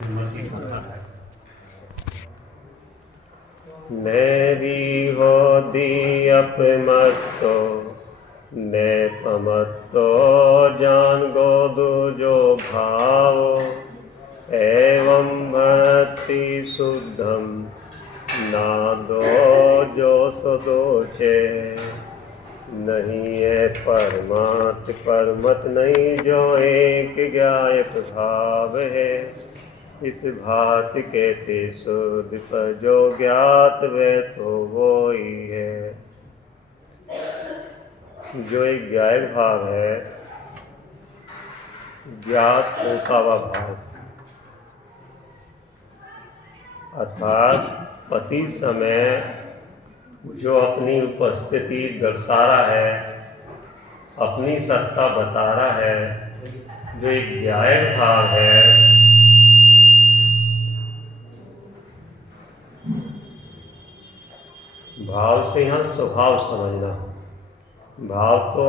अपमत्तो नेपमत्तो जान गोदु जो भाव एवं भक्ति शुद्धम नादो जो सदोचे नहीं है परमत नहीं जो एक ज्ञायक भाव है इस भात कहते शुद्ध पर जो ज्ञात वे तो वो ही है। जो एक ज्ञायक भाव है, ज्ञात होता हुआ भाव, अर्थात पति समय जो अपनी उपस्थिति दर्शा रहा है, अपनी सत्ता बता रहा है, जो एक ज्ञायक भाव है, भाव से यहाँ स्वभाव समझना। भाव तो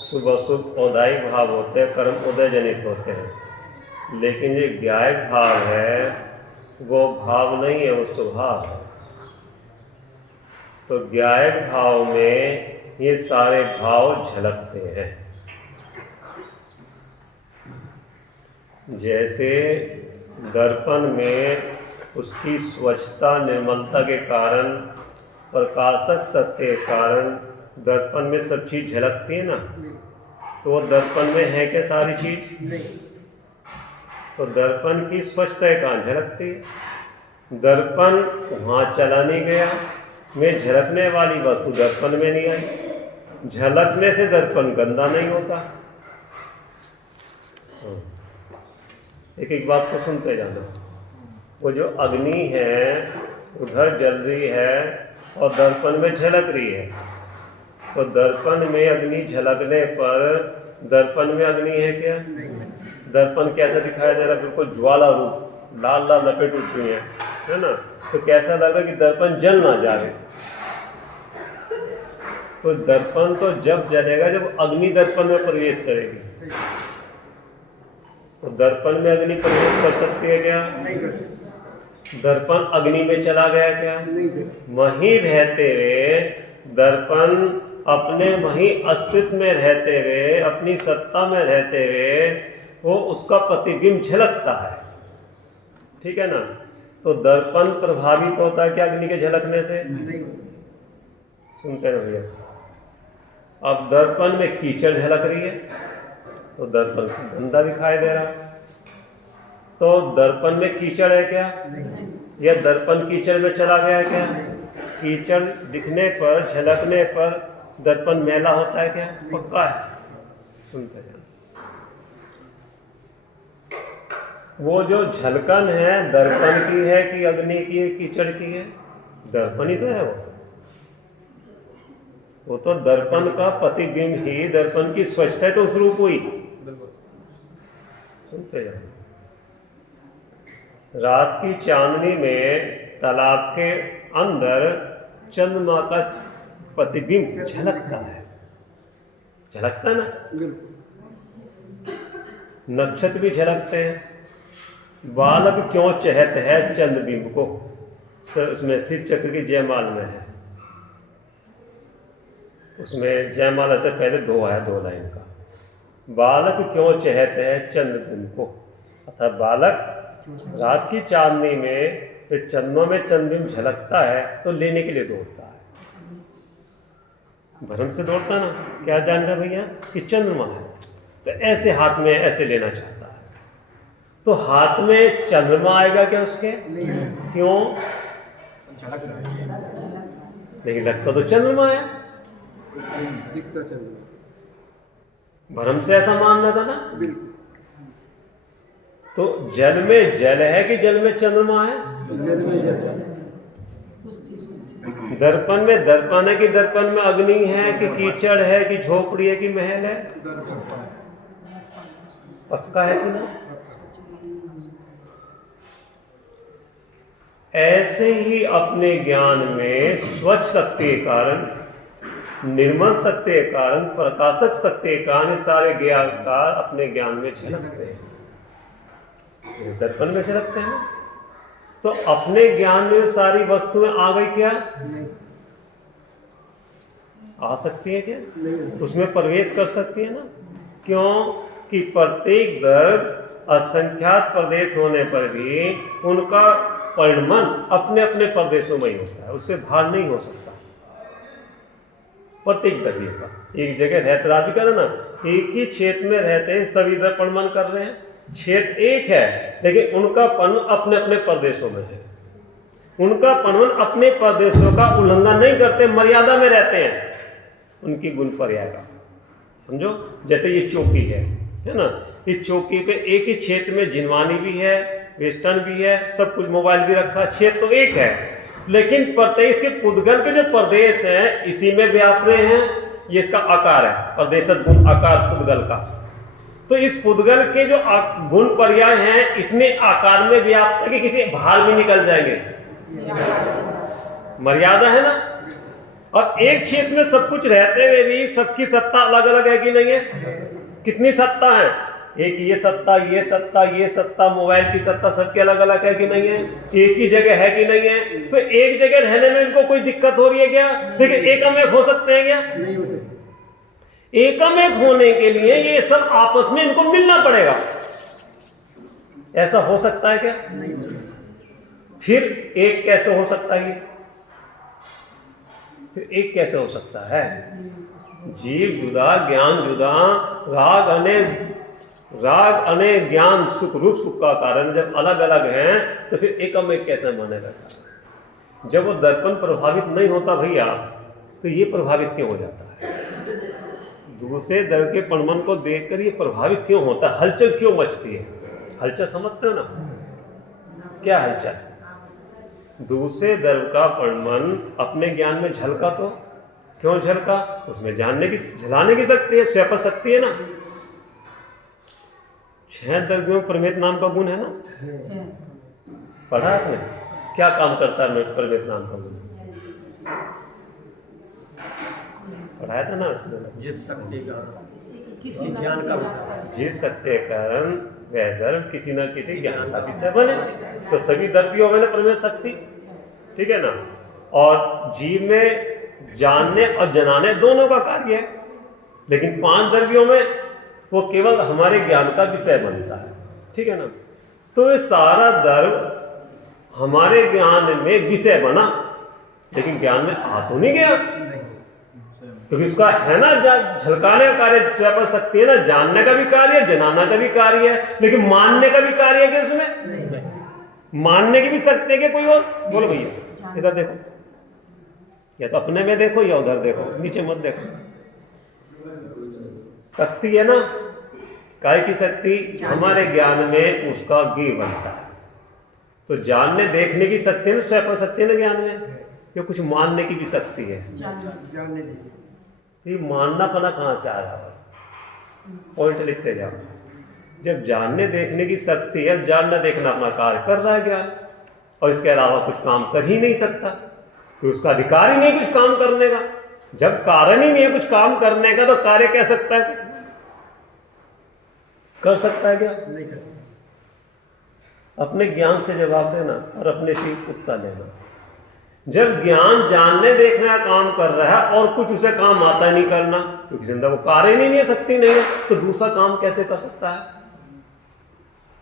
शुभ अशुभ औदायिक भाव होते हैं, कर्म उदय जनित होते हैं, लेकिन जो ज्ञायक भाव है वो भाव नहीं है, वो स्वभाव है। तो ज्ञायक भाव में ये सारे भाव झलकते हैं। जैसे दर्पण में उसकी स्वच्छता निर्मलता के कारण, प्रकाशक सत्य के कारण दर्पण में सब चीज़ झलकती है ना, तो वो दर्पण में है क्या सारी चीज़? तो दर्पण की स्वच्छता कहाँ झलकती है? दर्पण वहाँ चला नहीं गया, में झलकने वाली वस्तु दर्पण में नहीं आई। झलकने से दर्पण गंदा नहीं होता। एक एक बात को सुनते जाना। वो जो अग्नि है उधर जल रही है और दर्पण में झलक रही है, तो दर्पण में अग्नि झलकने पर दर्पण में अग्नि है क्या? दर्पण कैसा दिखाया जा रहा है? बिल्कुल ज्वाला रूप, लाल लाल लपेट उठ रही है ना, तो कैसा लग रहा है कि दर्पण जल ना जाए। तो दर्पण तो जब जलेगा जब अग्नि दर्पण में प्रवेश करेगी। तो दर्पण में अग्नि प्रवेश कर सकती है क्या? नहीं कर सकती। दर्पण अग्नि में चला गया क्या? नहीं। वहीं रहते हुए दर्पण अपने वहीं अस्तित्व में रहते हुए, अपनी सत्ता में रहते हुए वो उसका प्रतिबिंब झलकता है। ठीक है ना? तो दर्पण प्रभावित होता है क्या अग्नि के झलकने से? नहीं। सुनते रहो भैया। अब दर्पण में कीचड़ झलक रही है तो दर्पण गंदा दिखाई दे रहा है, तो दर्पण में कीचड़ है क्या? नहीं। या दर्पण कीचड़ में चला गया है क्या? कीचड़ दिखने पर, झलकने पर दर्पण मैला होता है क्या? पक्का है। सुनते हैं। वो जो झलकन है दर्पण की है कि अग्नि की है, कीचड़ की है? दर्पण ही तो है वो तो दर्पण का प्रतिबिंब ही, दर्पण की स्वच्छता तो उस रूप हुई। सुनते हैं। रात की चांदनी में तालाब के अंदर चंद्रमा का प्रतिबिंब झलकता है, झलकता है ना? नक्षत्र भी झलकते हैं। बालक क्यों चहत है चंद्रबिंब को? उसमें शिव चक्र की जयमाल में है, उसमें जयमाला से पहले दो लाइन का। बालक क्यों चहत है चंद्रबिंब को, अर्थात बालक रात की चांदनी में फिर चंद्रमा में चंद्रबिंब झलकता है तो लेने के लिए दौड़ता है। भ्रम से दौड़ता ना, क्या जानता भैया कि चंद्रमा है, तो ऐसे हाथ में ऐसे लेना चाहता है, तो हाथ में चंद्रमा आएगा क्या उसके? क्यों? लेकिन लगता तो चंद्रमा है, दिखता चंद्रमा। भ्रम से ऐसा मानना था ना। बिल्कुल। तो जल में जल है कि जल में चंद्रमा है? जल में जल। दर्पण में दर्पण है कि दर्पण में अग्नि है कि कीचड़ है कि झोपड़ी है कि महल है? पक्का है कि ना? ऐसे ही अपने ज्ञान में स्वच्छ शक्ति के कारण, निर्मल शक्ति के कारण, प्रकाशक शक्ति के कारण सारे ज्ञानकार अपने ज्ञान में झलकते हैं। दर्पण में झलकते हैं। तो अपने ज्ञान में सारी वस्तुएं आ गई क्या? आ सकती है क्या? उसमें प्रवेश कर सकती है ना। क्यों कि प्रत्येक द्रव्य असंख्यात प्रदेश होने पर भी उनका परिणमन अपने अपने प्रदेशों में ही होता है, उससे बाहर नहीं हो सकता। प्रत्येक द्रव्य का एक जगह रहते, आप भी कह रहे ना, एक ही क्षेत्र में रहते हैं, सभी द्रव्य परिणमन कर रहे हैं, क्षेत्र एक है लेकिन उनका परिणमन अपने अपने प्रदेशों में है। उनका परिणमन अपने प्रदेशों का उल्लंघन नहीं करते, मर्यादा में रहते हैं उनकी गुण पर्याय का। समझो, जैसे ये चौकी है ना, इस चौकी पे एक ही क्षेत्र में जिनवानी भी है, वेस्टर्न भी है, सब कुछ, मोबाइल भी रखा, क्षेत्र तो एक है, लेकिन प्रदेश के पुद्गल के जो प्रदेश हैं इसी में व्याप रहे हैं। ये इसका आकार है, प्रदेशत गुण आकार पुद्गल का। तो इस पुद्गल के जो गुण पर्याय हैं इतने आकार में व्याप्त है कि किसी बाहर भी निकल जाएंगे, मर्यादा है ना। और एक क्षेत्र में सब कुछ रहते हुए भी सबकी सत्ता अलग अलग है कि नहीं है? कितनी सत्ता है? एक ये सत्ता, ये सत्ता, ये सत्ता, मोबाइल की सत्ता, सबकी अलग अलग है कि नहीं है? एक ही जगह है कि नहीं है? तो एक जगह रहने में इनको कोई दिक्कत हो रही है क्या? देखिए, एकमेक हो सकते हैं क्या? नहीं हो सकते। एकमेक होने के लिए ये सब आपस में इनको मिलना पड़ेगा। ऐसा हो सकता है क्या? नहीं हो सकता। फिर एक कैसे हो सकता है? फिर एक कैसे हो सकता है? जीव जुदा, ज्ञान जुदा, राग अने ज्ञान सुख, रूप सुख का कारण जब अलग अलग हैं तो फिर एकम एक कैसे मानेगा? जब वो दर्पण प्रभावित नहीं होता भैया, तो ये प्रभावित क्यों हो जाता है? दूसरे द्रव्य के परिणमन को देखकर ये प्रभावित क्यों होता है? हलचल क्यों मचती है? हलचल समझते हो ना, क्या हलचल? दूसरे द्रव्य का परिणमन अपने ज्ञान में झलका, तो क्यों झलका? उसमें जानने की, झलाने की शक्ति है, स्वयं शक्ति है ना। 6 द्रव्यों में प्रमेत नाम का गुण है ना, पढ़ा आपने? क्या काम करता है प्रमेत नाम का गुण? पढ़ाया था ना उसमें। जिस शक्ति का किसी ज्ञान का विषय, जिस शक्ति के कारण वह द्रव्य किसी न किसी ज्ञान का विषय बने, तो सभी द्रव्यों में प्रमेय शक्ति, ठीक है ना। और जीव में जानने और जनाने दोनों का कार्य है, लेकिन 5 द्रव्यों में वो केवल हमारे ज्ञान का विषय बनता है, ठीक है ना। तो ये सारा द्रव्य हमारे ज्ञान में विषय बना, लेकिन ज्ञान में आ तो नहीं गया, क्योंकि उसका है ना झलकाने का कार्य, स्वयं शक्ति है ना, जानने का भी कार्य है, जनाना का भी कार्य है, लेकिन मानने का भी कार्य है कि उसमें मानने की भी शक्ति है कि कोई और? बोलो भैया, इधर देखो, या तो अपने में देखो या उधर देखो, नीचे मत देखो। शक्ति है ना, काय की शक्ति? हमारे ज्ञान में उसका गिर बनता है। तो जानने देखने की शक्ति है ना, स्वयं शक्ति है ना ज्ञान में, या कुछ मानने की भी शक्ति है? जानने। ये मानना पना कहाँ से आ रहा है? पॉइंट लिखते जाओ। जब जानने देखने की शक्ति है, जानना देखना अपना कार्य कर रहा है ज्ञान, और इसके अलावा कुछ काम कर ही नहीं सकता, तो उसका अधिकार ही नहीं कुछ काम करने का। जब कारण ही नहीं है कुछ काम करने का, तो कार्य कह सकता है? कर सकता है क्या? नहीं कर सकता। अपने ज्ञान से जवाब देना और अपने से उत्तर लेना। जब ज्ञान जानने देखने का काम कर रहा है और कुछ उसे काम आता नहीं करना, क्योंकि जिंदा वो कार्य नहीं है, शक्ति नहीं है, तो दूसरा काम कैसे कर सकता है?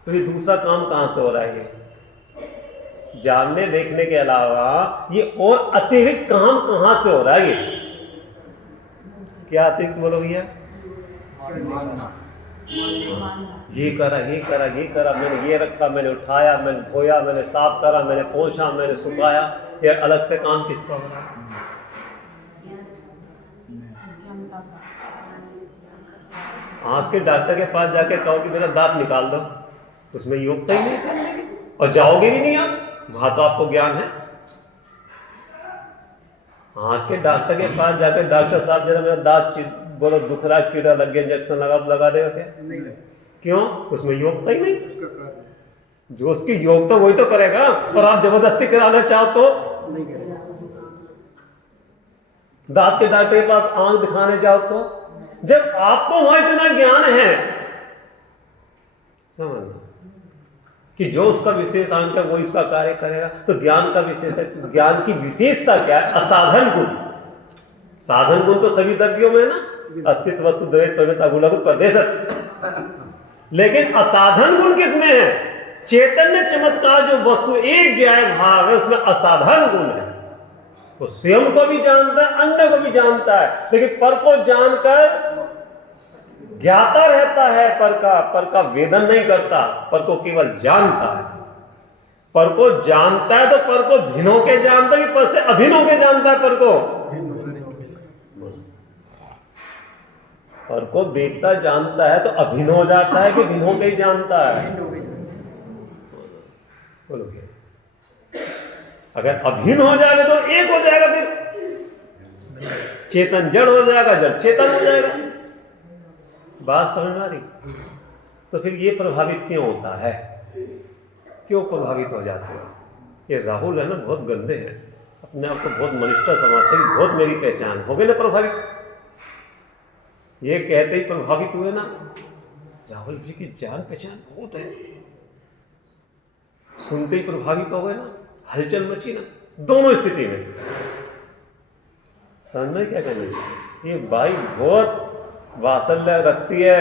तो ये दूसरा काम कहां से हो रहा है? ये जानने देखने के अलावा ये और अतिरिक्त काम कहां से हो रहा है? ये क्या अतिरिक्त बोलो भैया? ये करा, ये करा, ये करा, मैंने ये रखा, मैंने उठाया, मैंने धोया, मैंने साफ करा, मैंने पोंछा, मैंने सुखाया, ये अलग से काम किसका हो रहा है? आँख के डॉक्टर के पास जाके कहो कि मेरा दांत निकाल दो, उसमें योग्यता ही नहीं करने की, और जाओगे भी नहीं आप, वहां तो आपको ज्ञान है। आँख के डॉक्टर के पास जाके, डॉक्टर साहब जरा मेरा दांत बोलो दुख रहा, कीड़ा लग गया, इंजेक्शन लगा देगा क्या? नहीं। क्यों? उसमें योग्यता ही नहीं। जो उसकी योग्यता वही तो करेगा, और आप जबरदस्ती कराना चाहो तो नहीं करेगा। दांत के डॉक्टर के पास आंख दिखाने जाओ तो, जब आपको वहां इतना ज्ञान है, समझ कि जो उसका विशेषांक है वो इसका कार्य करेगा। तो ज्ञान का विशेष है, ज्ञान की विशेषता क्या है? असाधन गुण। साधन गुण तो सभी द्रव्यों में है ना, अस्तित्व वस्तु द्वैत प्रवृत्त अगुलगु प्रदेशक। लेकिन असाधन गुण किसमें है? चैतन्य चमत्कार जो वस्तु एक ज्ञान भाव है उसमें असाधन गुण है। वो स्वयं को भी जानता है, अन्य को भी जानता है, लेकिन पर को जानकर ज्ञाता रहता है, पर का वेदन नहीं करता, पर को केवल जानता है। पर को जानता है तो पर को भिन्न होके जानता है, पर से अभिन्न होके जानता है। पर को देखता जानता है तो अभिन्न हो जाता है कि भिन्न होके ही जानता है? बोलो, अगर अभिन्न हो जाएगा तो एक हो जाएगा, फिर चेतन जड़ हो जाएगा, जड़ चेतन हो जाएगा। बात समझ में आ रही? तो फिर ये प्रभावित क्यों होता है? क्यों प्रभावित हो जाते हो? ये राहुल है ना, बहुत गंदे हैं, अपने आप को बहुत मनिष्ठा समझते हैं, बहुत मेरी पहचान हो गई ना प्रभावित। ये कहते ही प्रभावित हुए ना, राहुल जी की जान पहचान बहुत है, सुनते ही प्रभावित हो गए ना, हलचल मची ना। दोनों स्थिति में समझ में क्या कहना, ये बाई बहुत वात्सल्य रखती है,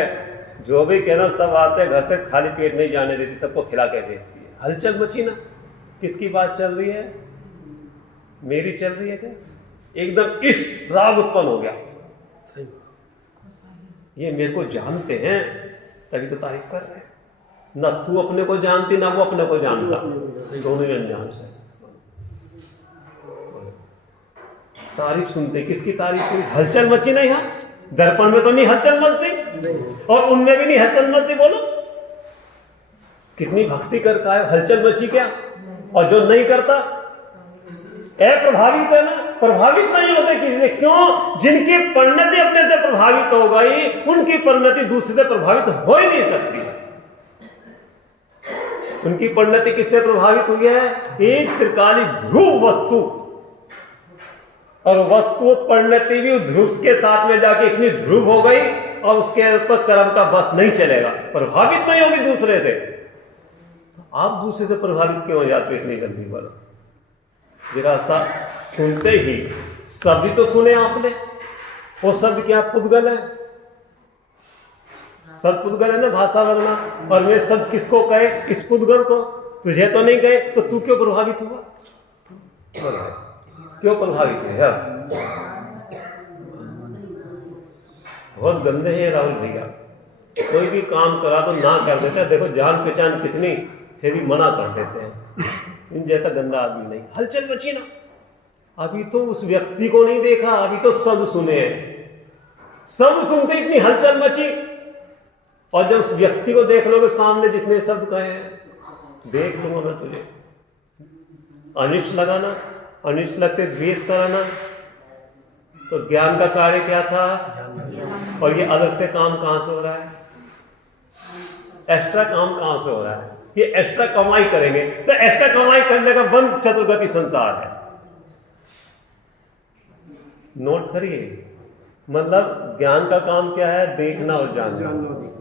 जो भी कहना सब आते हैं घर से खाली पेट नहीं जाने देती, सबको खिला के देती है। हलचल मची ना, किसकी बात चल रही है? मेरी चल रही है क्या? एकदम इश्क राग उत्पन्न हो गया। ये मेरे को जानते हैं तभी तो तारीफ कर रहे हैं ना। तू अपने को जानती ना वो अपने को जानता, दोनों ही अनजान से। तारीफ सुनते, किसकी तारीफ हुई? हलचल मची नहीं। यहाँ दर्पण में तो नहीं हलचल मचती और उनमें भी नहीं हलचल मचती। बोलो कितनी भक्ति करता है, हलचल मची क्या? और जो नहीं करता अप्रभावित है ना, प्रभावित नहीं होते किसी से। क्यों? जिनकी परिणति अपने से प्रभावित हो गई, उनकी परिणति दूसरे से प्रभावित हो ही नहीं सकती। उनकी परिणति किससे प्रभावित हुई है? एक त्रिकाली ध्रुव वस्तु, और वस्तु परिणति भी ध्रुव के साथ में जाके इतनी ध्रुव हो गई और उसके ऊपर कर्म का बस नहीं चलेगा, प्रभावित नहीं होगी दूसरे से। आप दूसरे से प्रभावित क्यों हो जाते इतनी जल्दी? बोलो जरा सा सुनते ही शब्द तो सुने आपने, वो शब्द क्या पुद्गल है? सब पुद्गल है ना, भाषा वर्णा। और वे शब्द किसको कहे? इस पुद्गल को। तुझे तो नहीं कहे तो तू क्यों प्रभावित हुआ? क्यों प्रभावित है? बहुत गंदे हैं राहुल भैया, कोई भी काम करा तो ना कर देते हैं। देखो जान पहचान कितनी, फिर भी मना कर देते हैं। इन जैसा गंदा आदमी नहीं। हलचल मची ना, अभी तो उस व्यक्ति को नहीं देखा, अभी तो सब सुने हैं। सब सुनते इतनी हलचल मची, और जब उस व्यक्ति को देख लोगे सामने जितने शब्द कहे हैं, देख लूंगा मैं तुझे, अनिष्ट लगाना, अनिष्ट लगते द्वेष कराना, तो ज्ञान का कार्य क्या था? और ये अलग से काम कहां से हो रहा है? एक्स्ट्रा काम कहां से हो रहा है? ये एक्स्ट्रा कमाई करेंगे तो एक्स्ट्रा कमाई करने का बंद चतुर्गति संसार है। नोट करिए, मतलब ज्ञान का काम क्या है? देखना और जानना।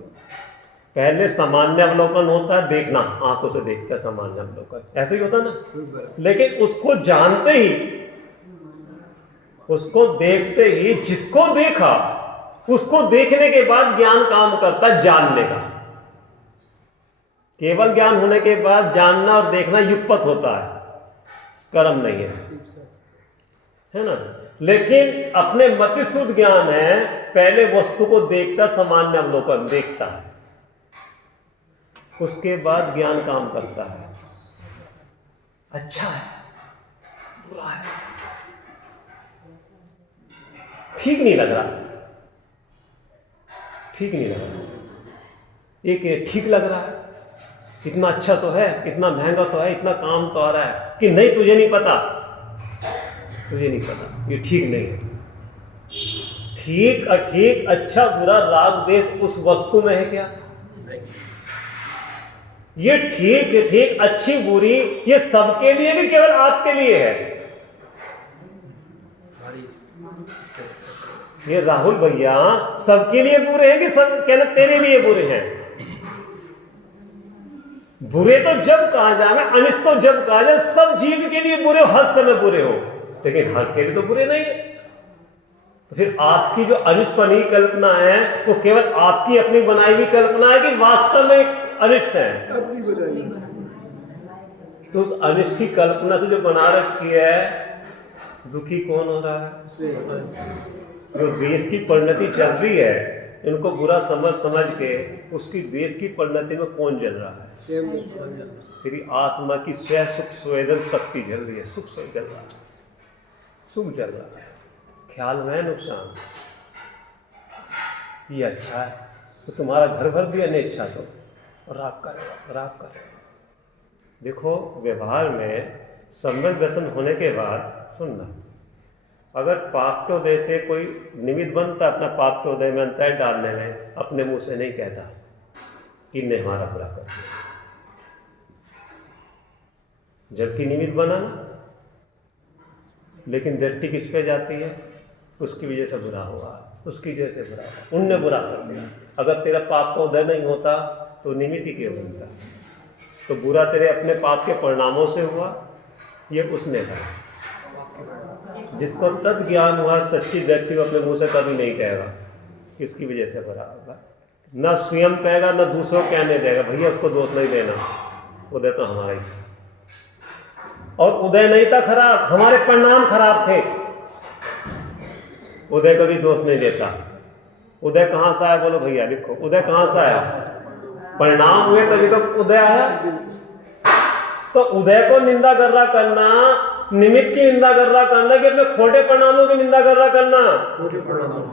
पहले सामान्य अवलोकन होता है, देखना, आंखों से देखते हैं सामान्य अवलोकन, ऐसे ही होता ना। लेकिन उसको जानते ही, उसको देखते ही, जिसको देखा उसको देखने के बाद ज्ञान काम करता है जानने का। केवल ज्ञान होने के बाद जानना और देखना युगपत होता है, कर्म नहीं है ना। लेकिन अपने मति शुद्ध ज्ञान है, पहले वस्तु को देखता, सामान्य अवलोकन देखता है, उसके बाद ज्ञान काम करता है। अच्छा है, बुरा है, ठीक नहीं लग रहा, ठीक नहीं लग रहा, एक ठीक लग रहा है, इतना अच्छा तो है, इतना महंगा तो है, इतना काम तो आ रहा है, कि नहीं तुझे नहीं पता, तुझे नहीं पता, ये ठीक नहीं है। ठीक अठीक, अच्छा बुरा, राग देश उस वस्तु में है क्या? ये ठीक ठीक, अच्छी बुरी, ये सबके लिए भी केवल आपके लिए है? ये राहुल भैया सबके लिए बुरे हैं कि सब कहना तेरे लिए बुरे हैं? बुरे तो जब कहा जाए, अनिष्ट तो जब कहा जाए, सब जीव के लिए बुरे हो, हर समय बुरे हो, लेकिन हर के लिए तो बुरे नहीं है। तो फिर आपकी जो अनिष्ट बनी कल्पना है वो केवल आपकी अपनी बनाई हुई कल्पना है कि वास्तव में अनिष्ट है? तो उस अनिष्ट की कल्पना से जो बना रखी है, दुखी कौन हो रहा है? जो देश की परिणति चल रही है, इनको बुरा समझ समझ के उसकी देश की परिणति में कौन जल रहा है? तेरी आत्मा की स्वयं सुख स्वेदन शक्ति जल रही है, सुख से जल रहा है, सुख जल रहा है। ख्याल में नुकसान, ये अच्छा है तो तुम्हारा घर भर दिया, नहीं अच्छा तो राग करेगा, राग करेगा। देखो व्यवहार में सम्यक दर्शन होने के बाद सुनना, अगर पाप के उदय से कोई निमित्त बनता अपना पाप के उदय में अंतर डालने में, अपने मुंह से नहीं कहता कि ने हमारा बुरा कर दिया, जबकि निमित्त बना ना, लेकिन दृष्टि किस पे जाती है? उसकी वजह से बुरा हुआ, उसकी वजह से बुरा हुआ, उनने बुरा कर दिया। अगर तेरा पाप का उदय नहीं होता तो निमित्त ही क्यों बनता? तो बुरा तेरे अपने पाप के परिणामों से हुआ, ये उसने कहा। जिसको तत् ज्ञान हुआ, सच्ची व्यक्ति को अपने मुंह से कभी नहीं कहेगा कि उसकी वजह से बुरा होगा, न स्वयं कहेगा न दूसरों को कहने देगा, भैया उसको दोष नहीं देना, उदय तो हमारा ही। और उदय नहीं था खराब, हमारे परिणाम खराब थे, उदय कभी दोष नहीं देता। उदय कहां से आया बोलो भैया, लिखो उदय कहां से आया? परिणाम हुए तभी तो उदय आया। तो उदय को निंदा कर रहा करना, निमित्त की निंदा कर रहा करना कि अपने खोटे परिणामों की निंदा कर रहा करना,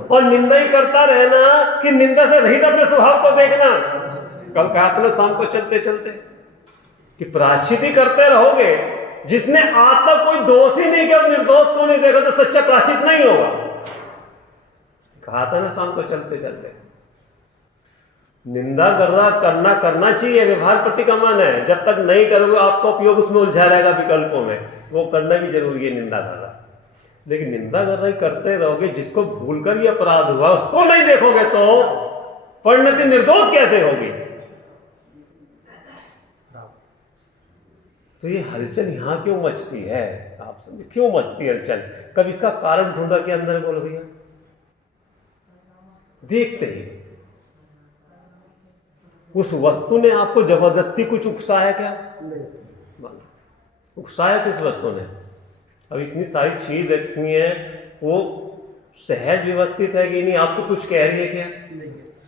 और निंदा ही करता रहना कि निंदा से रहित अपने स्वभाव को देखना। कल कहा था ना शाम को चलते चलते कि प्रायश्चित ही करते रहोगे, जिसने आज तक कोई दोष ही नहीं किया, निर्दोष को नहीं देखा, तो सच्चा प्रायश्चित नहीं होगा। कहा था ना शाम को चलते चलते, निंदा कर रहा करना चाहिए, व्यवहार प्रतिक्रमण है। जब तक नहीं करोगे आपका उपयोग उसमें उलझा रहेगा विकल्पों में, वो करना भी जरूरी है निंदा कर रहा। लेकिन निंदा कर रहा करते रहोगे, जिसको भूलकर ये अपराध हुआ उसको नहीं देखोगे तो परिणति निर्दोष कैसे होगी? तो ये हलचल यहां क्यों मचती है? आप समझे क्यों मचती है हलचल? कब इसका कारण ढूंढा के अंदर बोलो भैया, देखते ही उस वस्तु ने आपको जबरदस्ती कुछ उकसाया क्या? उकसाया किस वस्तु ने? अब इतनी सारी चीज रखी है, वो सहज व्यवस्थित है कि नहीं? आपको कुछ कह रही है क्या?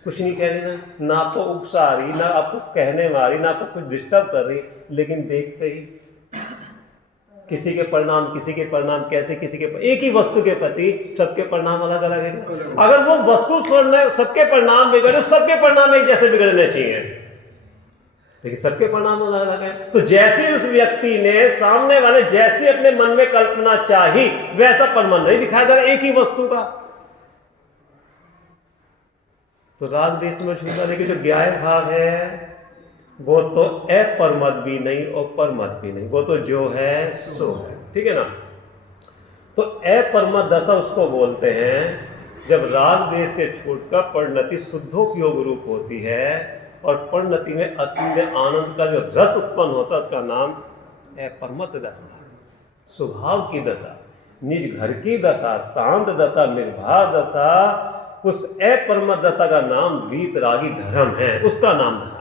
कुछ नहीं कह रही ना आपको उकसा रही, ना आपको कहने मारी, ना आपको कुछ डिस्टर्ब कर रही, लेकिन देखते ही किसी के परिणाम कैसे, किसी के एक ही वस्तु के प्रति सबके परिणाम अलग अलग है। अगर वो वस्तु सबके परिणाम बिगड़े, सबके परिणाम एक जैसे बिगड़ने चाहिए, लेकिन सबके परिणाम अलग अलग है। तो जैसे उस व्यक्ति ने सामने वाले जैसी अपने मन में कल्पना चाही, वैसा परिणाम नहीं दिखाया जा रहा एक ही वस्तु का। तो राग देश में छूटा, लेकिन जो ज्ञाय भाव है वो तो अपरमत भी नहीं और परमत भी नहीं, वो तो जो है सो है, ठीक है ना? तो अपरमत दशा उसको बोलते हैं जब राग देश से छूटकर परिणति शुद्धोपयोग रूप होती है, और परिणति में अतीन्द्रिय आनंद का जो रस उत्पन्न होता है, उसका नाम अपरमत दशा, स्वभाव की दशा, निज घर की दशा, शांत दशा, निर्भय दशा। उस अपरमत दशा का नाम वीतरागी धर्म है, उसका नाम धर्म है।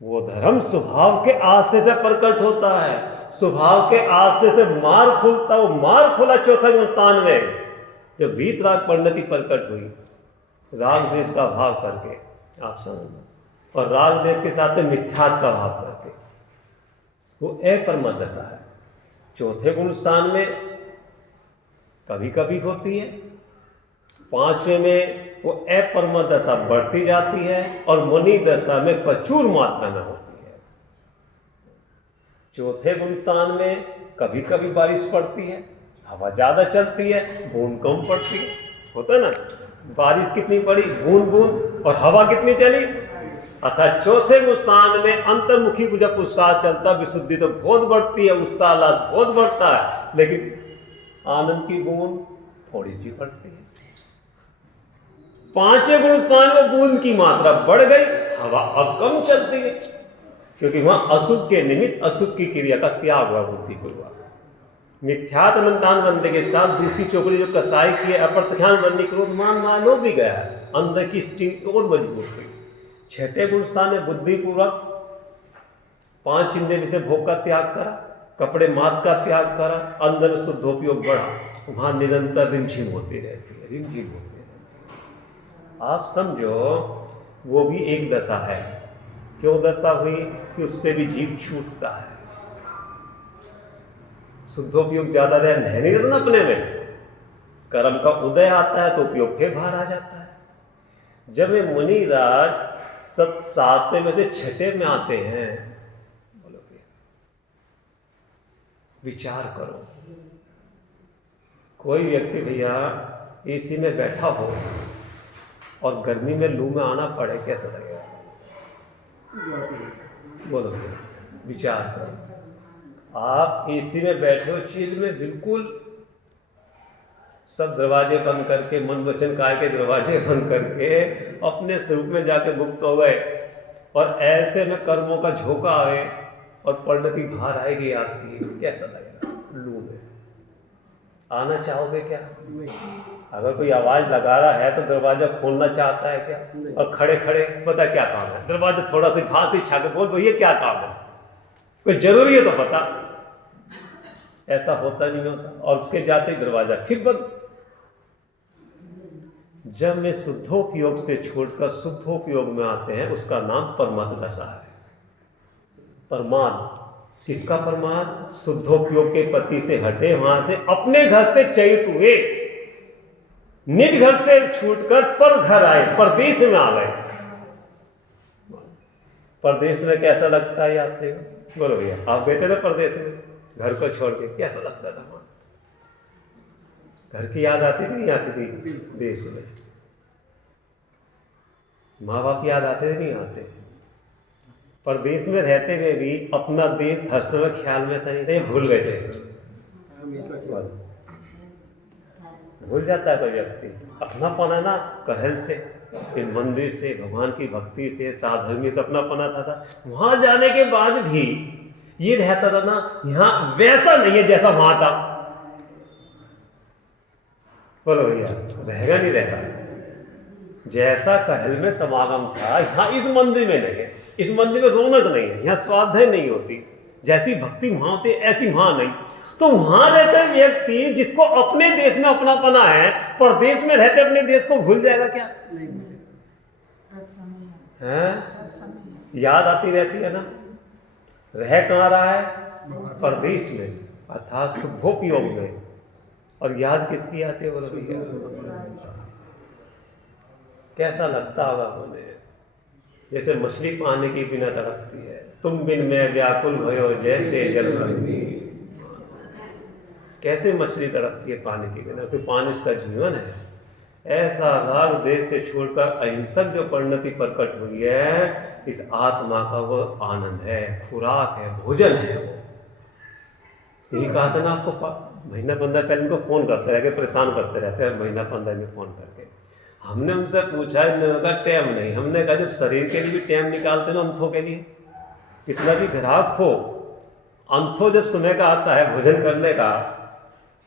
वो धर्म स्वभाव के आश्रय से प्रकट होता है, स्वभाव के आश्रय से मार खुलता, वो मार खुला चौथा स्थान में जब वीतराग परिणति प्रकट हुई, राग देश का भाव करके, आप समझना, और राग देश के साथ में मिथ्यात्व का भाव करके, वो अपरमत दशा है। चौथे गुण स्थान में कभी कभी होती है, पांचवें में वो अपरमत दशा बढ़ती जाती है, और मुनि दशा में प्रचुर मात्रा में होती है। चौथे गुण स्थान में कभी कभी बारिश पड़ती है, हवा ज्यादा चलती है, बूंद कम पड़ती है, होता है ना? बारिश कितनी पड़ी, बूंद बूंद, और हवा कितनी चली। अर्थात चौथे गुण स्थान में अंतर्मुखी को जब उत्साह चलता, विशुद्धि तो बहुत बढ़ती है, उत्साह लाभ बहुत बढ़ता है, लेकिन आनंद की बूंद थोड़ी सी पड़ती है। पांचवें गुण स्थान में बूंद की मात्रा बढ़ गई, हवा अब कम चलती है, क्योंकि वहां अशुभ के निमित्त अशुभ की क्रिया का त्याग हुआ बुद्धिपूर्वक। मिथ्यात अनंतान बनने के साथ दूसरी चौकड़ी जो कसाई की है अप्रत्यान बनने के बाद मान मानो भी गया, अंदर की स्टिंग और मजबूत हुई। छठे गुण स्थान में बुद्धिपूर्वक 5 इंद्रिय से भोग का त्याग करा, कपड़े मात का त्याग करा, अंदर में शुद्धोपयोग बढ़ा, वहां निरंतर रिमझिम होती रहती है, रिमझिम होती रहती है। आप समझो वो भी एक दशा है। क्यों दशा हुई? कि उससे भी जीव छूटता है। शुद्धोपयोग ज्यादा रह नहीं रहता ना अपने में, कर्म का उदय आता है तो उपयोग फिर बाहर आ जाता है। जब ये मुनिराज सातवें में से छठे में आते हैं, बोलोगे विचार करो, कोई व्यक्ति भैया एसी में बैठा हो और गर्मी में लू में आना पड़े, कैसा लगेगा? बोलोगे विचार करो। आप एसी में बैठे हो, चिल में, बिल्कुल सब दरवाजे बंद करके, मन वचन काय के दरवाजे बंद करके अपने स्वरूप में जाके गुप्त हो गए, और ऐसे में कर्मों का झोंका आए और परिणति बाहर आएगी आपकी, कैसा लगेगा? लू में आना चाहोगे क्या? अगर कोई आवाज लगा रहा है तो दरवाजा खोलना चाहता है क्या? और खड़े खड़े पता क्या काम है, दरवाजा थोड़ा सा घास ही छा के बोल भैया क्या काम है, कोई जरूरी है तो पता। ऐसा होता नहीं होता, और उसके जाते ही दरवाजा फिर बंद। जब में शुद्धोपयोग से छोड़कर शुद्धोपयोग में आते हैं, उसका नाम परमार्थ दशा है। परमार्थ किसका परमार्थ? शुद्धोपयोग के पति से हटे, वहां से अपने घर से चयित हुए, निज घर से छूटकर पर घर आए, परदेश में आ गए। परदेश में कैसा लगता है याद देखो? बोलो भैया, आप गए थे ना परदेश में, घर को छोड़ के, कैसा लगता था वहां? घर की याद आती थी नहीं आती थी? देश में माँ बाप याद आते थे नहीं आते? परदेश में रहते हुए भी अपना देश हर समय ख्याल में था नहीं था, भूल गए थे? भूल जाता है कोई व्यक्ति अपनापन है ना, कहल से, फिर मंदिर से, भगवान की भक्ति से, साधर्मी से अपनापन आता था। वहां जाने के बाद भी ये रहता था ना, यहाँ वैसा नहीं है जैसा वहां था। बोलो भैया, रहेगा नहीं रहेगा? जैसा कहल में समागम था, यहाँ इस मंदिर में नहीं है। इस मंदिर में रौनक नहीं है, यहाँ स्वाध्याय नहीं होती, जैसी भक्ति वहां होती ऐसी वहां नहीं। तो वहां रहता व्यक्ति जिसको अपने देश में अपनापना है, परदेश में रहते अपने देश को भूल जाएगा क्या? है? याद आती रहती है ना। रह कहाँ रहा है? परदेश में, अर्थात शुद्धोपयोग में। और याद किसकी आती है? बोलो कैसा लगता होगा उन्हें? जैसे मछली पानी की बिना तड़पती है, तुम बिन में व्याकुल भयो जैसे जल रंगी। कैसे मछली तड़पती है पानी के बिना? तो पानी उसका जीवन है। ऐसा राग देश से छोड़कर अहिंसक जो परिणति प्रकट हुई है, इस आत्मा का वो आनंद है, खुराक है, भोजन है। वो यही कहा था ना आपको, महीना 15 पहले इनको फोन करते रह के परेशान करते रहते हैं, महीना 15 में फोन करके। हमने उनसे पूछा, इनका टाइम नहीं। हमने कहा जब शरीर के लिए भी टाइम निकालते ना, अंथों के लिए, कितना भी ग्राहक हो, अंथों जब समय का आता है भोजन करने का,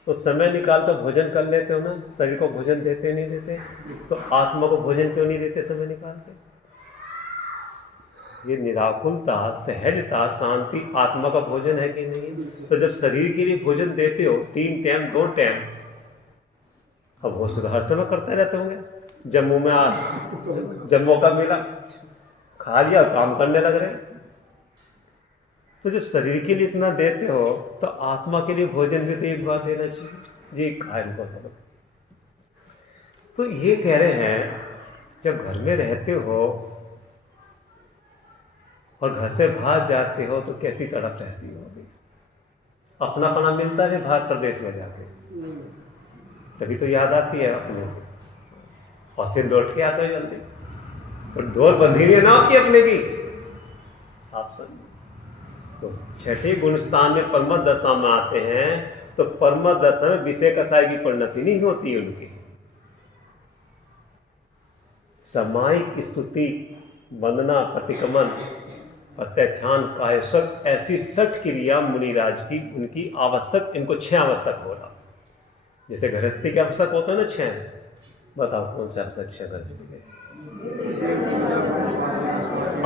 तो समय निकाल कर भोजन कर लेते हो ना। शरीर को भोजन देते नहीं देते? तो आत्मा को भोजन क्यों नहीं देते समय निकाल के? ये निराकुलता, सहजता, शांति आत्मा का भोजन है कि नहीं? तो जब शरीर के लिए भोजन देते हो 3 टाइम 2 टाइम, अब वो हर समय करते रहते होंगे। जब मौका मिला खा लिया, काम करने लग रहे। तो जब शरीर के लिए इतना देते हो, तो आत्मा के लिए भोजन भी तो एक बार देना चाहिए। ये खाएं तो ये कह रहे हैं, जब घर में रहते हो और घर से बाहर जाते हो तो कैसी तड़प रहती होगी? अपनापना मिलता है बाहर प्रदेश में जाके, तभी तो याद आती है अपने से, और फिर लौट के आते हो जल्दी। और डोर बंधी है ना आपकी अपने की। आप समझ तो छठे गुण स्थान में परम दशा में आते हैं, तो परम दशा में विषय कसाय की परिणति नहीं होती है उनकी। सामायिक स्तुति वंदना, प्रतिक्रमण, प्रत्याख्यान, कायसक, ऐसी 60 क्रिया मुनिराज की उनकी आवश्यक, इनको 6 आवश्यक बोला। जैसे गृहस्थी के आवश्यक होते हैं ना 6, बताओ कौन से आवश्यक 6 गृहस्थी के?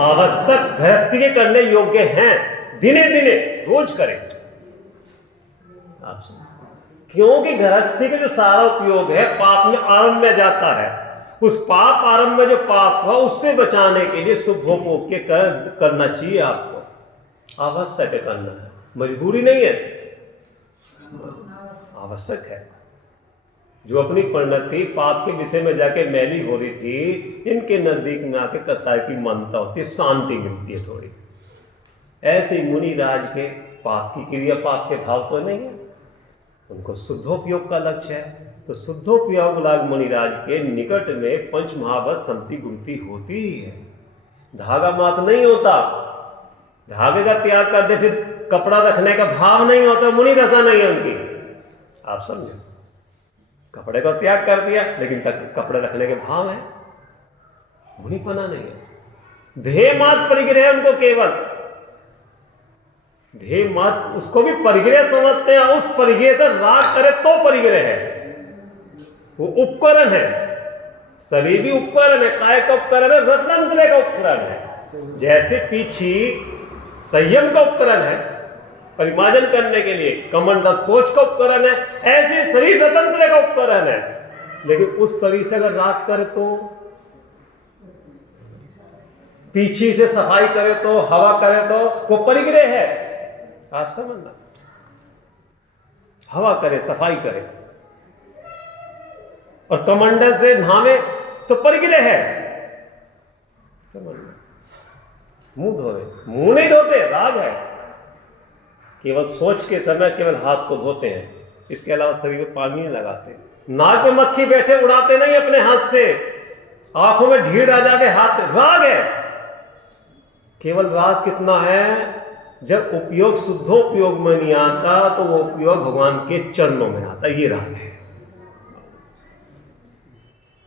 आवश्यक गृहस्थी के करने योग्य हैं, दिने दिने रोज करें आप सुन। क्योंकि गृहस्थी का जो सारा उपयोग है पाप में आरंभ में जाता है, उस पाप आरंभ में जो पाप हुआ उससे बचाने के लिए शुभोपयोग के करना चाहिए आपको, आवश्यक करना है, मजबूरी नहीं है, आवश्यक है। जो अपनी परिणति पाप के विषय में जाके मैली हो रही थी, इनके नजदीक में आके कसाई की मानता होती है, शांति मिलती है थोड़ी। ऐसे मुनिराज के पाप की क्रिया, पाप के भाव तो नहीं है, उनको शुद्धोपयोग का लक्ष्य है। तो शुद्धोपयोग लाग मुनिराज के निकट में पंच महाभस संति गुमती होती ही है। धागा मात नहीं होता, धागे का त्याग कर दे फिर कपड़ा रखने का भाव नहीं होता, मुनि दशा नहीं है उनकी, आप समझे। कपड़े का त्याग कर दिया लेकिन कपड़े रखने के भाव है, मुनिपना नहीं है। ध्येय मात परिग्रह उनको, केवल ध्येय मात, उसको भी परिग्रह समझते हैं। उस परिग्रह से राग करे तो परिग्रह है, वो उपकरण है। शरीर भी उपकरण है, काय का उपकरण है, रत्नंतरे का उपकरण है। जैसे पीछी संयम का उपकरण है परिमार्जन करने के लिए, कमंडल सोच का उपकरण है, ऐसे शरीर रत्नंतरे का उपकरण है। लेकिन उस शरीर से अगर राग करे तो, पीछी से सफाई करे तो, हवा करे तो वो परिग्रह है, आप समझना। हवा करे, सफाई करे और कमंडल से नहावे तो परिग्रह है, समझना। मुंह धोवे, मुंह नहीं धोते, राग है। केवल सोच के समय केवल हाथ को धोते हैं, इसके अलावा शरीर में पानी नहीं लगाते। नाक में मक्खी बैठे उड़ाते नहीं अपने हाथ से, आंखों में ढीढ़ आ जाके हाथ, राग है। केवल राग कितना है, जब उपयोग शुद्धोपयोग में नहीं आता तो वो उपयोग भगवान के चरणों में आता, ये राग है।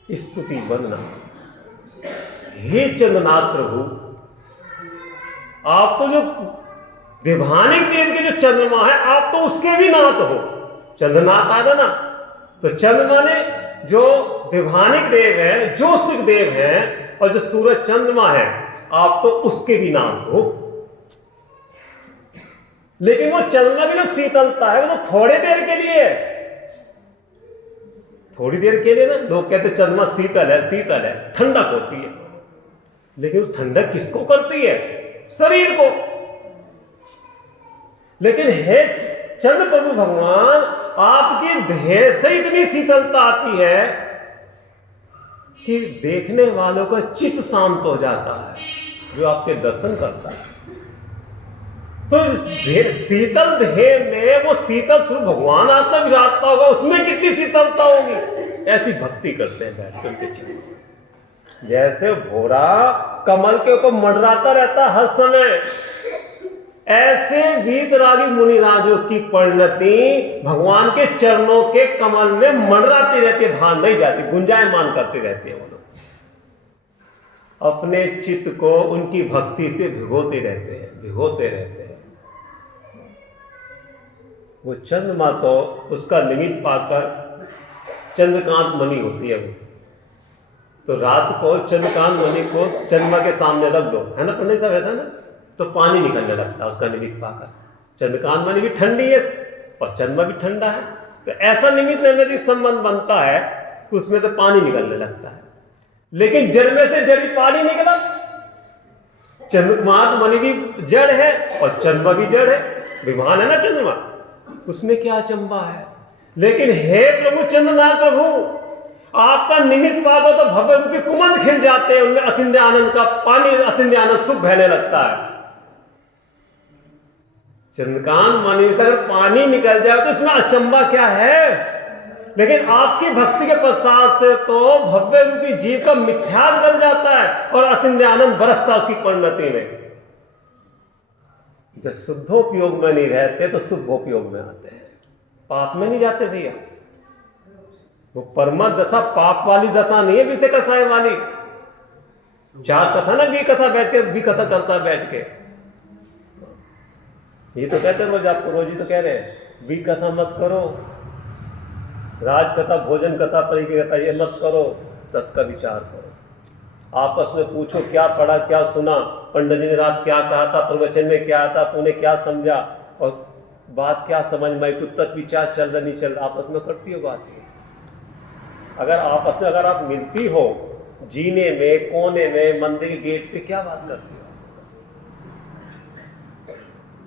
स्तुति वंदना, हे चंद्रनाथ प्रभु, आप तो जो विभानिक देव के जो चंद्रमा है, आप तो उसके भी नाथ हो। चंद्रनाथ आ ना, तो चंद्रमा ने जो विभानिक देव है, ज्योतिष देव है, और जो सूरज चंद्रमा है, आप तो उसके भी नाथ हो। लेकिन वो चंद्रमा की जो शीतलता है वो तो थोड़ी देर के लिए है, थोड़ी देर के लिए ना। लोग कहते चंद्रमा शीतल है, शीतल है, ठंडक होती है, लेकिन वो ठंडक किसको करती है? शरीर को। लेकिन हे चंद्र प्रभु भगवान, आपकी देह से इतनी शीतलता आती है कि देखने वालों का चित्त शांत हो जाता है जो आपके दर्शन करता है। तो शीतल देह में वो शीतल स्वरूप भगवान आत्मा विराजता होगा, उसमें कितनी शीतलता होगी। ऐसी भक्ति करते हैं बैठ करके, जैसे भोरा कमल के ऊपर मंडराता रहता हर समय, ऐसे वीतरागी मुनिराजों की परिणति भगवान के चरणों के कमल में मंडराती रहती है, भान नहीं जाती, गुंजायमान करती रहती है। वो लोग अपने चित्त को उनकी भक्ति से भिगोते रहते हैं, भिगोते रहते हैं। वो चंद्रमा तो उसका निमित्त पाकर चंद्रकांत मणि होती है वो, तो रात को चंद्रकांत मणि को चंद्रमा के सामने रख दो, है ना पंडित साहब, ऐसा ना, तो पानी निकलने लगता है उसका निमित्त पाकर। चंद्रकांत मणि भी ठंडी है और चंद्रमा भी ठंडा है, तो ऐसा निमित्त नैमित्तिक संबंध बनता है कि उसमें से पानी निकलने लगता है। लेकिन जड़ में से जड़ी पानी निकला, चंद्रकांत मणि भी जड़ है और चंद्रमा भी जड़ है, विमान है ना चंद्रमा, उसमें क्या अचंबा है। लेकिन हे प्रभु चंद्रनाथ प्रभु, आपका निमित्त पाकर तो भव्य रूपी कुमंद खिल जाते हैं, उनमें अतिंद्य आनंद का पानी, अतिंद्य आनंद सुख बहने लगता है। चंद्रकांत मणि से अगर पानी निकल जाए तो इसमें अचंबा क्या है। लेकिन आपकी भक्ति के पश्चात से तो भव्य रूपी जीव का मिथ्या गल जाता है और अतिंद्य आनंद बरसता उसकी परिणति में। जब शुद्धोपयोग में नहीं रहते तो शुभोपयोग में आते हैं, पाप में नहीं जाते भैया। वो परमा दशा पाप वाली दशा नहीं है, विषय कसाय वाली। चार कथा ना, भी कथा बैठ के, भी कथा करता बैठ के। ये तो कहते हैं रोज, आपको रोज ही तो कह रहे हैं भी कथा मत करो, राज कथा, भोजन कथा, परी की कथा ये मत करो, तत्का विचार करो। आपस में पूछो क्या पढ़ा, क्या सुना, पंडित जी ने रात क्या कहा था, प्रवचन में क्या था, तूने क्या समझा और बात क्या समझ में आई, कुछ तत्व विचार चल रहा नहीं चल रहा, आपस में करती हो बात। अगर आपस में अगर आप मिलती हो जीने में, कोने में, मंदिर के गेट पे, क्या बात करती हो,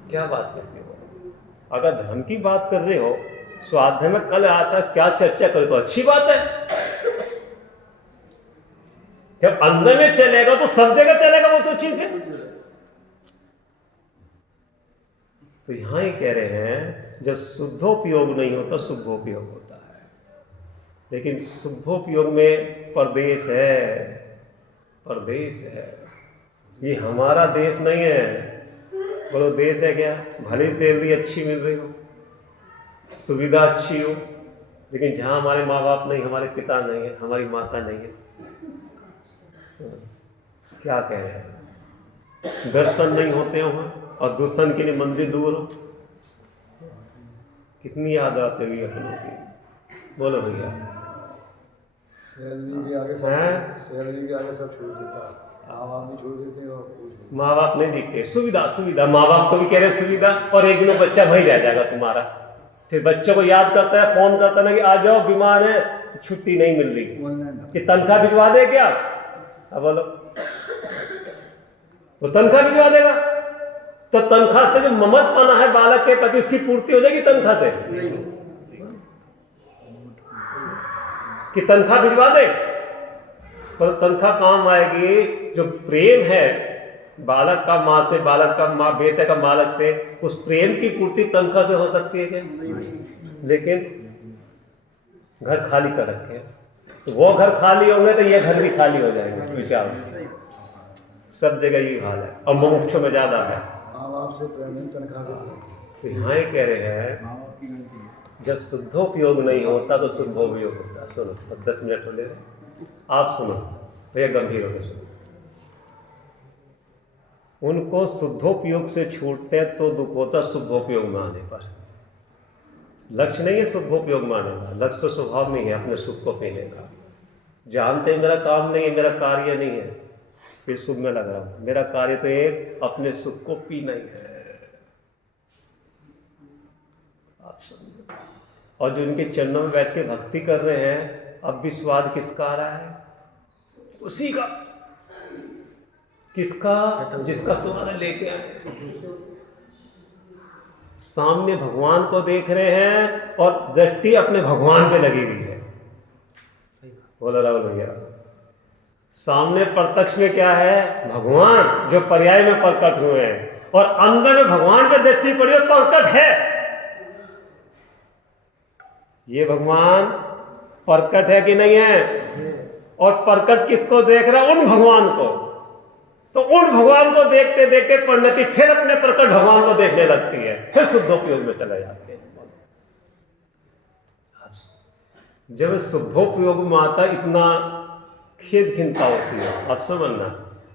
क्या बात करते हो? अगर धर्म की बात कर रहे हो, स्वाध्याय में कल आता क्या चर्चा करो तो अच्छी बात है। जब अंदर में चलेगा तो सब जगह चलेगा, वो तो ठीक है। तो यहां ही कह रहे हैं जब शुद्धोपयोग नहीं होता शुभोपयोग होता है, लेकिन शुभोपयोग में परदेश है, परदेश है। ये हमारा देश नहीं है। बोलो देश है क्या? भले सैलरी अच्छी मिल रही हो, सुविधा अच्छी हो, लेकिन जहां हमारे माँ बाप नहीं, हमारे पिता नहीं है, हमारी माता नहीं है, क्या कह रहे हैं? दर्शन नहीं होते वहां और दर्शन के लिए मंदिर दूर हो, कितनी याद आती हुई अपनों की। बोलो भैया। सैलरी के आगे सब छोड़ देता, माँ बाप भी छोड़ देते और कुछ माँ बाप नहीं दिखते, सुविधा सुविधा, माँ बाप को भी कह रहे सुविधा, और एक दिन बच्चा वही रह जाएगा तुम्हारा। फिर बच्चों को याद करता है, फोन करता है ना कि आ जाओ, बीमार है, छुट्टी नहीं मिल रही, कि तनख्वाह भिजवा दे क्या? अब बोलो, तो तनख्वाह भिजवा देगा तो तनख्वाह से जो ममत्वपना है बालक के प्रति, उसकी पूर्ति हो जाएगी तनख्वाह से? कि तनख्वाह भिजवा दे, पर तनख्वाह काम आएगी जो प्रेम है बालक का माँ से, बालक का माँ बेटे का मालक से, उस प्रेम की पूर्ति तनख्वाह से हो सकती है क्या? लेकिन घर खाली कर रखे हैं, तो वो घर खाली होंगे तो ये घर भी खाली हो जाएंगे। विचार सब जगह ये हाल है, और मुमुक्षु में ज्यादा है। माँ बाप से प्रेम तनख्वाह से। तो यहाँ ही कह रहे हैं जब शुद्धोपयोग नहीं होता तो शुद्धोपयोग होता है। सुनो, अब 10 मिनट हो ले रहे, आप सुनो भैया, गंभीर होकर सुनो। उनको शुद्धोपयोग से छूटते हैं तो दुख होता शुद्धोपयोग में आने पर। लक्ष्य नहीं है शुद्धोपयोग में आने का, लक्ष्य तो स्वभाव नहीं है अपने सुख को पीने का। जानते हैं मेरा काम नहीं है, मेरा कार्य नहीं है, फिर सुख में लग रहा हूं, मेरा कार्य तो एक अपने सुख को पीना ही है। आप समझो। और जो इनके चरणों में बैठ के भक्ति कर रहे हैं, अब भी स्वाद किसका आ रहा है? उसी का। किसका? जिसका स्वाद लेके आए। सामने भगवान को देख रहे हैं और दृष्टि अपने भगवान पे लगी हुई है। बोला राहुल भैया, सामने प्रत्यक्ष में क्या है? भगवान जो पर्याय में प्रकट हुए हैं, और अंदर में भगवान पे दृष्टि पड़ी और प्रकट है। ये भगवान प्रकट है कि नहीं है? और प्रकट किसको देख रहा है? उन भगवान को। तो उन भगवान को देखते देखते परिणति फिर अपने प्रकट भगवान को देखने लगती है, फिर शुद्धोपयोग में चले जाते हैं। जब शुद्धोपयोग में आता इतना खेद खिंता होती है। अब समझना,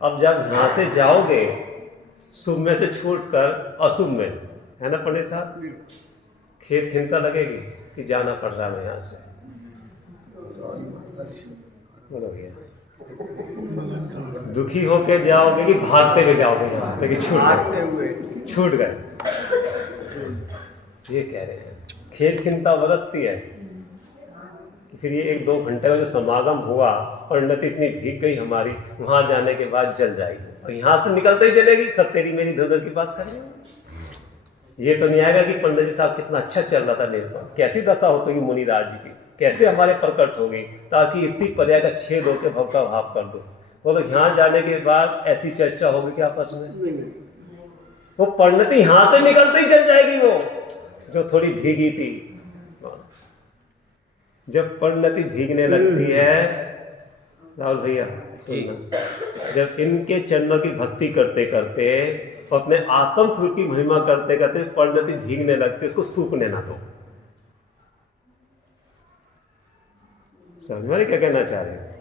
अब जब यहां से जाओगे शुभ में से छूटकर अशुभ में, है ना पंडित साहब, खेद खिंता लगेगी कि जाना पड़ रहा है यहां से। बोलो भैया, दुखी होके जाओगे कि भागते हुए जाओगे यहां से, कि छूट गए? ये कह रहे हैं खेद खिंता बरतती है कि फिर ये 1-2 घंटे का जो समागम हुआ, परिणति इतनी भीग गई हमारी, वहां जाने के बाद जल जाएगी, और यहां से निकलते ही चलेगी, सब तेरी मेरी इधर की बात करेंगे। ये तो नहीं आएगा कि पंडित जी साहब कितना अच्छा चल रहा था निर्माण, कैसी दशा होती मुनिराज जी की, कैसे हमारे प्रकट होगी, ताकि इतनी पर्याय का छेद होकर भव का भाव कर दो। बोलो यहाँ जाने के बाद ऐसी चर्चा होगी कि आपस में वो परिणति यहां से निकलते ही चल जाएगी, वो जो थोड़ी भीगी थी। जब परिणति भीगने लगती है राहुल भैया, जब इनके चरणों की भक्ति करते करते अपने आत्म स्वरूप की महिमा करते करते परिणति भीगने लगती, इसको सूखने ना दो। समझ में क्या कहना चाह रहे हैं?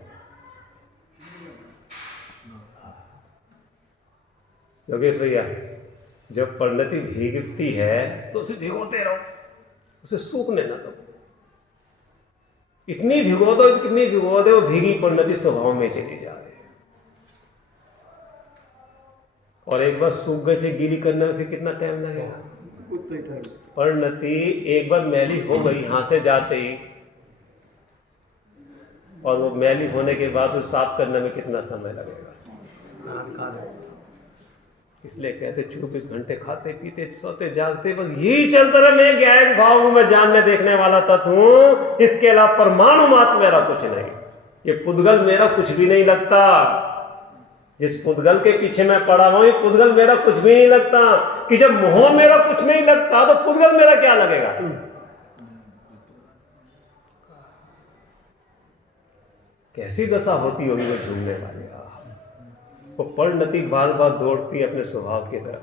योगेश भैया, जब परिणति भीगती है तो उसे भिगोते रहो, उसे सूखने ना दो। इतनी भिगो दो, कितनी भिगो दो, वो भीगी परिणति स्वभाव में चली जा रही है। और एक बार सूख गई थी, गीली करने में फिर कितना टाइम लगेगा? परिणति एक बार मैली हो गई यहाँ से जाते ही, और वो मैली होने के बाद उसे साफ करने में कितना समय लगेगा? इसलिए कहते 24 घंटे खाते पीते सोते जागते बस यही चलता रहा। मैं ज्ञान भाव हूं, मैं जानने देखने वाला तत्व हूं, इसके अलावा परमाणु मात्र मेरा कुछ नहीं। ये पुद्गल मेरा कुछ भी नहीं लगता। जिस पुद्गल के पीछे मैं पड़ा हुआ हूं, ये पुद्गल मेरा कुछ भी नहीं लगता। कि जब मोह मेरा कुछ नहीं लगता तो पुद्गल मेरा क्या लगेगा? कैसी दशा होती होगी वो झूमने वाले। वो परिणति बार बार दौड़ती अपने स्वभाव की तरफ।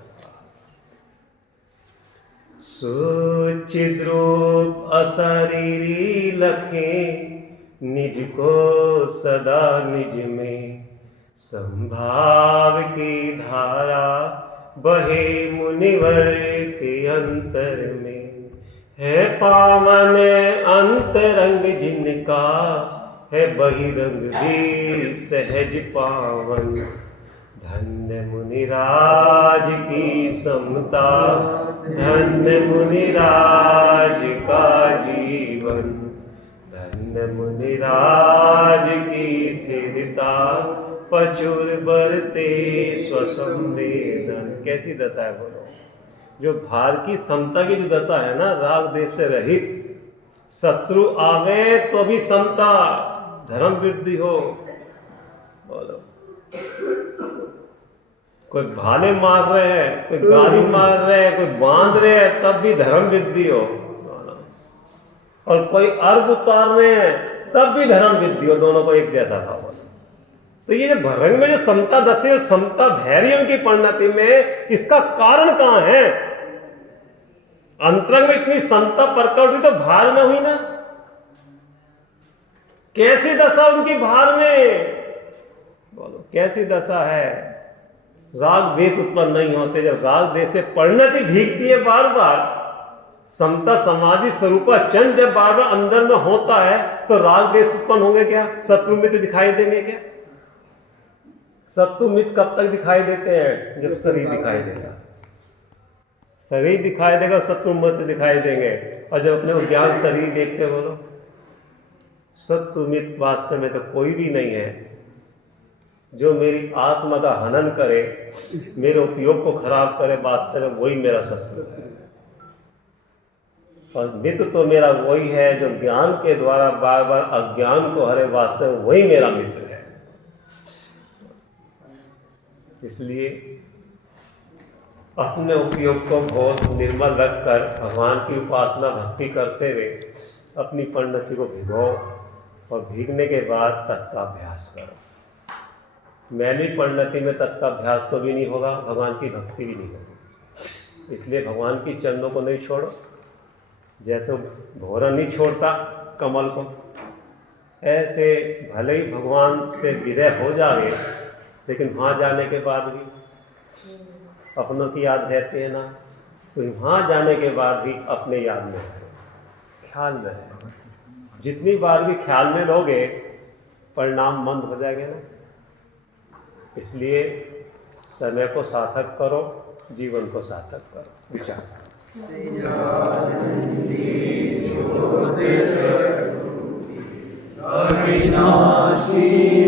सुचिद्रूप अशरीरी लखे, निज को सदा निज में, संभाव की धारा बहे मुनिवर के अंतर में। है पावन अंतरंग जिनका, है बहिरंग भी सहज पावन। धन्य मुनिराज की समता, धन्य मुनिराज का जीवन। धन्य मुनिराज की स्थिरता, प्रचुर बरते स्वसंवेदन। कैसी दशा है बोलो? जो भार की समता की जो दशा है ना, राग देश से रहित, शत्रु आवे तो भी समता, धर्म वृद्धि हो। बोलो, कोई भाले मार रहे हैं, कोई गाली मार रहे हैं, कोई बांध रहे हैं, तब भी धर्म वृद्धि हो। और कोई अर्घ उतार रहे हैं, तब भी धर्म वृद्धि हो। दोनों को एक जैसा भाव हो। तो ये जो भरंग में जो समता दशे, समता भैर्यम की परिणति में, इसका कारण कहां है? अंतरंग में इतनी समता प्रकट हुई तो भार में हुई ना। कैसी दशा उनकी भार में? बोलो, कैसी दशा है? राग देश उत्पन्न नहीं होते। जब राग देश से परिणति भीगती है बार बार, समता समाधि स्वरूपा चंद जब बार बार अंदर में होता है, तो राग देश उत्पन्न होंगे क्या? शत्रु मित्र दिखाई देंगे क्या? शत्रु मित्र कब तक दिखाई देते हैं? जब शरीर दिखाई देगा। शरीर दिखाई देगा, शत्रु मित्र दिखाई देंगे। और जब अपने ज्ञान शरीर देखते बोलो, शत्रु मित्र वास्तव में तो कोई भी नहीं है। जो मेरी आत्मा का हनन करे, मेरे उपयोग को खराब करे, वास्तव में वही मेरा शत्रु है। और मित्र तो मेरा वही है जो ज्ञान के द्वारा बार बार अज्ञान को हरे, वास्तव में वही मेरा मित्र है। इसलिए अपने उपयोग को बहुत निर्मल रखकर भगवान की उपासना भक्ति करते हुए अपनी परिणति को भिगो, और भीगने के बाद तत्काभ्यास करो। मैली परिणति में तत्काभ्यास तो भी नहीं होगा, भगवान की भक्ति भी नहीं होगी। इसलिए भगवान की चरणों को नहीं छोड़ो। जैसे भौरा नहीं छोड़ता कमल को, ऐसे भले ही भगवान से विदय हो जाए, लेकिन वहाँ जाने के बाद भी अपनों की याद रहती है ना, तो वहाँ जाने के बाद भी अपने याद में रहे, ख्याल में रहे। जितनी बार भी ख्याल में रहोगे, परिणाम मंद हो जाएंगे ना। इसलिए समय को सार्थक करो, जीवन को सार्थक करो। विचार अविनाशी